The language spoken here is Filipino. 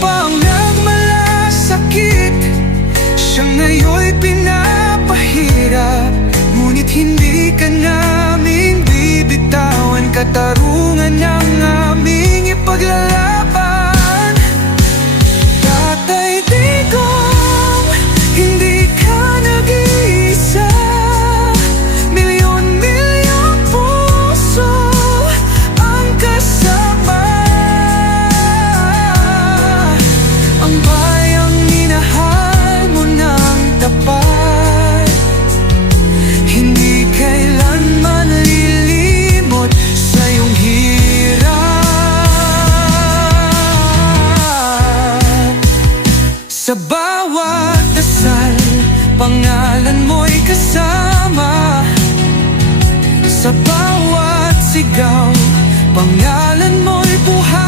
pa ang nagmalasakit, siya ngayon'y pinapahirap. Ngunit hindi ka namin bibitawan, katarungan ang aming ipaglalaban. Tatay Digong, hindi ka nag-iisa. Milyon-milyong puso ang kasama. Ang bayang minahal mo ng tapat, hindi kailanman lilimot sa iyong hirap. Sa bawat dasal, pangalan mo'y kasama. Sa bawat sigaw, pangalan mo'y buhay.